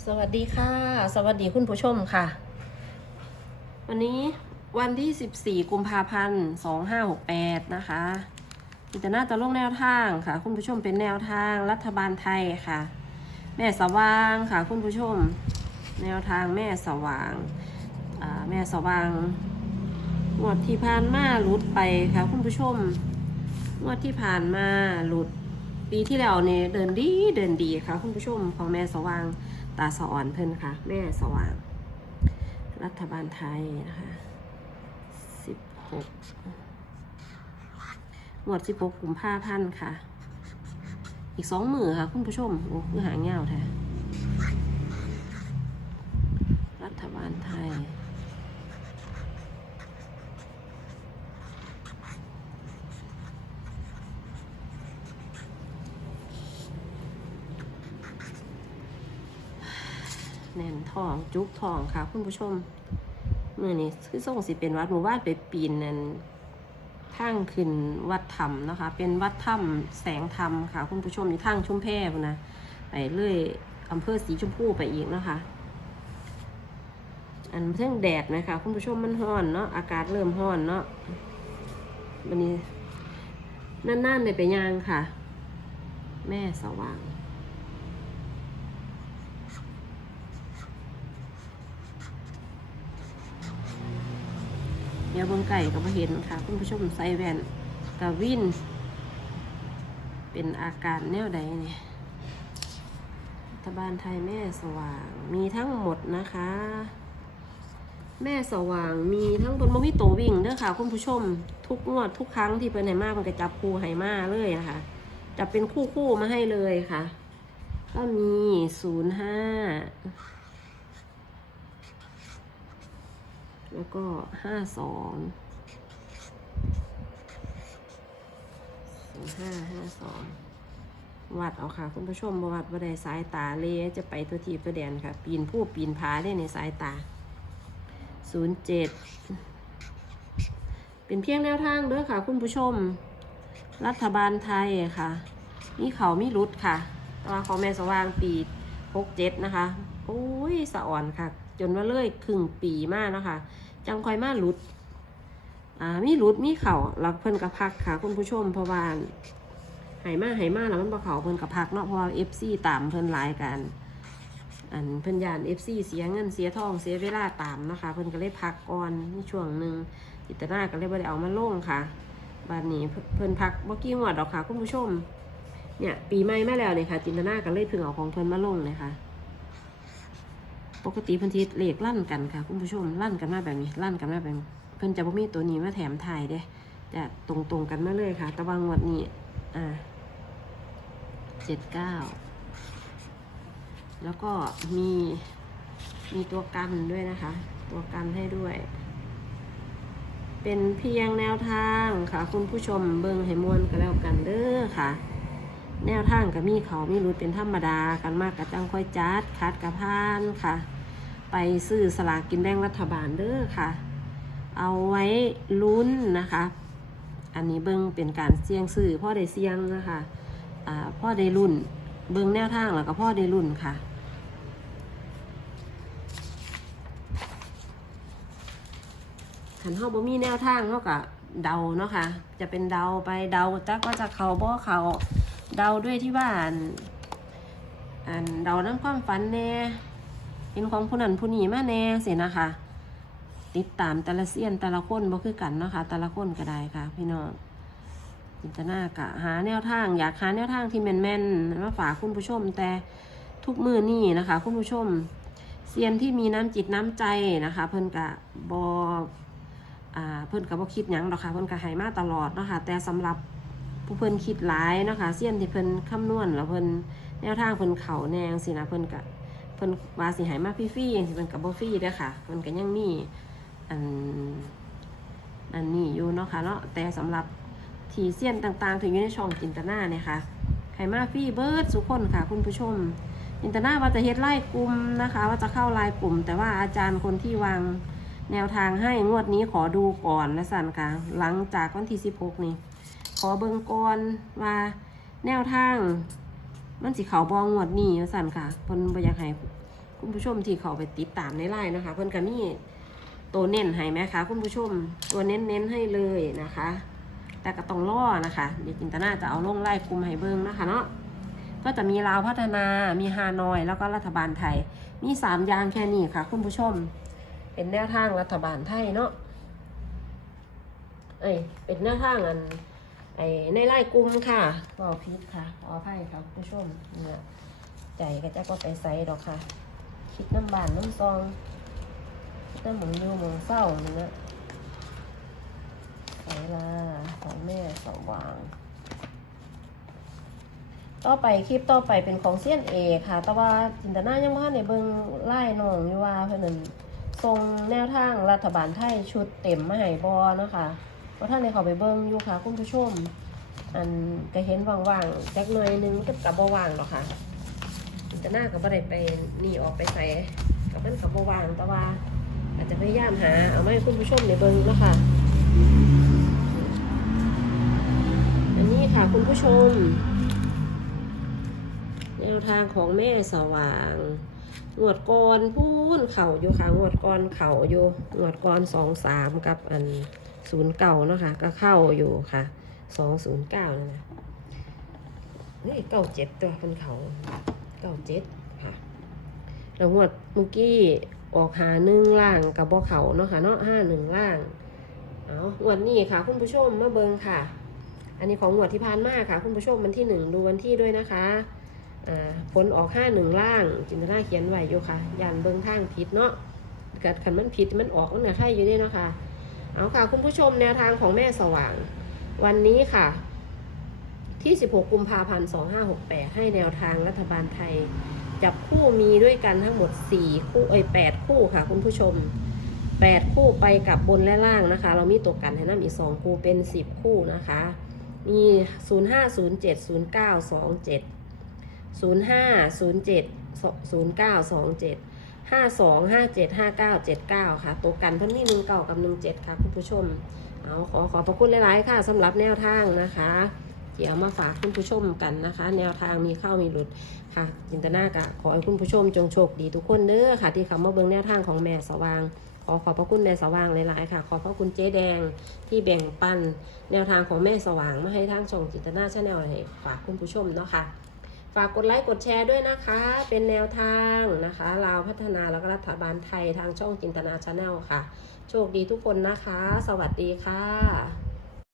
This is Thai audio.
สวัสดีค่ะ สวัสดีคุณผู้ชมค่ะ วันนี้วันที่ 14 กุมภาพันธ์ 2568 นะคะอินเตอร์เน็ตจะลงแนวทางค่ะ คุณผู้ชมเป็นแนวทางรัฐบาลไทยค่ะ แม่สว่างค่ะ คุณผู้ชม แนวทางแม่สว่างแม่สว่างงวดที่ผ่านมาหลุดไปค่ะ คุณผู้ชมงวดที่ผ่านมาหลุดปีที่แล้วเนี่ยเดินดีเดินดีค่ะ คุณผู้ชมของแม่สว่าง ตาสะอ่อนเพิ่นค่ะ แม่สว่าง รัฐบาลไทยนะคะสิบหกหมวดสิบหกกุมภาพันธ์ค่ะ อีกสองหมื่นค่ะ คุณผู้ชม โอ้คือหางเงาวแท้รัฐบาลไทย แน่นทองจุกทองค่ะ คุณผู้ชมมื่อนี้คือส่งสิเป็นวัดหมู่บ้านไปปีนนั่นทางขึ้นวัดธรรมนะคะ เป็นวัดถ้ำแสงธรรมค่ะ คุณผู้ชมอยู่ทางชุมแพพุ่นะไปเรื่อยอำเภอสีชมพูไปอีกนะคะ อันเพิ่งแดดนะคะ คุณผู้ชมมันร้อนเนาะอากาศเริ่มร้อนเนาะวันนี้นั่นๆเลยไปย่างค่ะ แม่สว่าง เดี๋ยวเบิ่งไก่ก็มาเห็นค่ะคุณผู้ชมใส่แว่นกับวิน เป็นอาการแนวใดเนี่ยรัฐบาลไทยแม่สว่างมีทั้งหมดนะคะ แม่สว่างมีทั้งบนมวิโตวิ่งเด้อค่ะคุณผู้ชม ทุกงวดทุกครั้งที่เพิ่นไหมามันก็จับคู่ไหมาเลยนะคะจับเป็นคู่คู่ๆมาให้เลยค่ะ ก็มีศูนย์ห้า แล้วก็ห้าสองห้าห้าสองวัดเอาค่ะ คุณผู้ชมบวัดบ่ได้สายตาเลยจะไปตัวทีตัวแดนค่ะ ปีนผู้ปีนผาได้ในสายตาศูนย์เจ็ดเป็นเพียงแนวทางเด้วยค่ะ คุณผู้ชม รัฐบาลไทยค่ะ มีเขามีรุดค่ะ ตัวาของแม่สว่างปีหกเจ็ดนะคะโอ้ยสะอ่อนค่ะ จนว่าเลยครึ่งปีมากนะคะจังคอยมาหลุด อ่ามีหลุดมีเข่าแล้วเพิ่นกับพักค่ะ คุณผู้ชมเพราะว่าหายมาหายมาแล้วมันบ่เขาเพิ่นกับพักเนาะเพราะว่าเอฟซีตามเพิ่นหลายกันอันเพิ่นยานเอฟซีเสียเงินเสียทองเสียเวลาตามนะคะเพิ่นก็เลยพักก่อนในช่วงหนึ่งจิตนาก็เลยบ่ได้เอามาลงค่ะบัดนี้เพิ่นพักบ่กี่งวดดอกค่ะคุณผู้ชม เนี่ย ปีใหม่มาแล้วเนี่ยค่ะ จินตนาก็เลยเพิ่งเอาของเพิ่นมาลงเลยค่ะ ปกติพันธิเลขลั่นกันค่ะคุณผู้ชมลั่นกันมาแบบนี้ลั่นกันมาแบบนี้เพิ่นจะบ่มีตัวนี้มาแถมถ่ายเด้จะตรงตรงๆกันมาเลยค่ะ ตะวังวดนี้อ่าเจ็ดเก้าแล้วก็มีมีตัวกันด้วยนะคะ ตัวกันให้ด้วย เป็นเพียงแนวทางค่ะ คุณผู้ชมเบิ่งให้มวนกันแล้วกันเด้อค่ะ แนวทางก็มีเขามีรุดเป็นธรรมดากันมากกับจังค่อยจัดคัดกับพานค่ะ ไปซื้อสลากกินแบ่งรัฐบาลเด้อค่ะ เอาไว้ลุ้นนะคะ อันนี้เบิ้งเป็นการเสี่ยงซื้อพ่อได้เสี่ยงนะคะอ่าพ่อได้รุ่นเบิ้งแนวทางแล้วก็พ่อได้รุ่นค่ะขันเฮาบ่มีแนวทางเฮาก็เดาเนาะค่ะ จะเป็นเดาไปเดาจักว่าจะเขาบ่เขา เดาด้วยที่ว่าอันอันเดาน้ำความฝันแน่เป็นของผู้นั้นผู้นี้มาแน่สินะคะ ติดตามแต่ละเสี้ยนแต่ละคนบ่คือกันเนาะค่ะแต่ละคนก็ได้ค่ะ พี่น้องจินตนากะหาแนวทาง อยากหาแนวทางที่แม่นๆมาฝากคุณผู้ชม แต่ทุกมือนี่นะคะ คุณผู้ชมเซียนที่มีน้ำจิตน้ำใจนะคะ เพิ่นกะบอ่าเพิ่นก็บ่คิดหยังดอกค่ะเพิ่นก็ให้มาตลอดเนาะค่ะแต่สำหรับ ผู้เพิ่นคิดหลายเนาะค่ะเสี้ยนที่เพิ่นคำนวณแล้วเพิ่นแนวทางเพิ่นเข้าแนงสินะเพิ่นก็เพิ่นว่าสิให้มาฟรีๆจังซี่เพิ่นก็บ่ฟรีเด้อค่ะเพิ่นก็ยังมีอันอันนี้อยู่เนาะค่ะเนาะแต่สำหรับที่เสี้ยนต่างๆที่อยู่ในช่องจินตนาเนี่ยค่ะให้มาฟรีเบิร์ดทุกคนค่ะ คุณผู้ชมจินตนาว่าจะเฮ็ดไล่กลุ่มนะคะ ว่าจะเข้าไลน์กลุ่ม แต่ว่าอาจารย์คนที่วางแนวทางให้งวดนี้ขอดูก่อนนะสันค่ะหลังจากวันที่สิบหกนี่ข อเบิ่งก่อนว่าแนวทาง มันสิเขาบองวดนี้สันค่ะเพิ่นบ่อยากให้คุณผู้ชมที่เขาไปติดตามในไลน์นะคะ เพิ่นก็มีตัวเน้นให้ไหมคะคุณผู้ชมตัวเน้นเน้นๆให้เลยนะคะ แต่ก็ต้องล่อนะคะเดี๋ยวจินตนาจะเอาลงไล่กลุ่มให้เบิ้งนะคะเนาะก็จะมีลาวพัฒนามีฮานอย แล้วก็รัฐบาลไทย มีสามอย่างแค่นี้ค่ะ คุณผู้ชม เป็นแนวทางรัฐบาลไทยเนาะเอ้ยเป็นแนวทางอัน อ้ในไล่กลุ่มค่ะก็พิษค่ะขออภัยค่ะคุณผู้ชมเนี่ยใจก็จะก็ไปใส่ดอกค่ะ คิดน้ำบานน้ำซองคิดน้ำหมูยูหมูเศร้าเนี่นะใส่ละของแม่สว่าง ต่อไปคลิปต่อไปเป็นของเซียนเอค่ะ แต่ว่าจินตนายังบ่ทันได้เบิ่งไล่น้องอยู่ว่าเพิ่นนั่นทรงแนวทางรัฐบาลไทยชุดเต็มมาให้บ่เนะคะ บ่ทันได้ข้าไปเบิ่งอยู่ค่ะ คุณผู้ชม อันก็เห็นว่างๆจักหน่อยนึงก็กับบ่ว่างหรอกค่ะจินตนาก็บ่ได้ไปนี่ออกไปใส่กับมันก็บ่ว่างแต่ว่าอาจจะพยายามหา เอาไม้คุณผู้ชมได้เบิ่งเนาะค่ะอันนี้ค่ะคุณผู้ชม แนวทางของแม่สว่างงวดก่อนพูนเข่าอยู่ค่ะงวดก่อนเข่าอยู่งวดก่อนสองสามกับอัน ศูนย์เก่าเนาะค่ะก็เข้าอยู่ค่ะสองศูนย์เก้านะนะเฮ้ยเก้าเจ็ดตัวเป็นเขาเก้าเจ็ดค่ะแล้วงวดเมื่อกี้ออกหาหนึ่งล่างกับบ่เขาเนาะค่ะเนาะห้าหนึ่งล่างเอางวดนี้ค่ะ คุณผู้ชมมาเบิงค่ะ อันนี้ของงวดที่ผ่านมาค่ะ คุณผู้ชมวันที่หนึ่งดูวันที่ด้วยนะคะอ่าผลออกห้าหนึ่งล่าง จินตนาเขียนไว้อยู่ค่ะยันเบิงทางผิดเนาะกัดขันมันผิดมันออกมันเนี่ยใช่อยู่นี่เนาะค่ะ เอาค่ะ คุณผู้ชมแนวทางของแม่สว่าง วันนี้ค่ะ ที่ 16 กุมภาพันธ์ 2568 ให้แนวทางรัฐบาลไทย จับคู่มีด้วยกันทั้งหมด 4 คู่เอ้ย8คู่ค่ะ คุณผู้ชม 8 คู่ไปกับบนและล่างนะคะ เรามีตัวกันให้น้ำอีก 2 คู่เป็น 10 คู่นะคะ มี 0507 0927ศูนย์ ห้าสองห้าเจ็ดห้าเก้าเจ็ดเก้าค่ะ ตัวกันเพิ่นมีหนึ่งเก้ากับหนึ่งเจ็ดค่ะคุณผู้ชม เอาขอขอบพระคุณหลาย ๆ ค่ะสำหรับแนวทางนะคะที่เอามาฝากคุณผู้ชมกันนะคะ แนวทางมีเข้ามีหลุดค่ะ จินตนากะขอให้คุณผู้ชมจงโชคดีทุกคนเด้อค่ะ ที่เขามาเบิ่งแนวทางของแม่สว่าง ขอขอบพระคุณแม่สว่างหลาย ๆ ค่ะ ขอบพระคุณเจ๊แดงที่แบ่งปัน แนวทางของแม่สว่างมาให้ทางช่องจินตนาชาแนลให้ฝากคุณผู้ชมเนาะค่ะ ฝากกดไลค์กดแชร์ด้วยนะคะ เป็นแนวทางนะคะลาวพัฒนาแล้วก็รัฐบาลไทยทางช่องจินตนาชาแนลค่ะ โชคดีทุกคนนะคะ สวัสดีค่ะ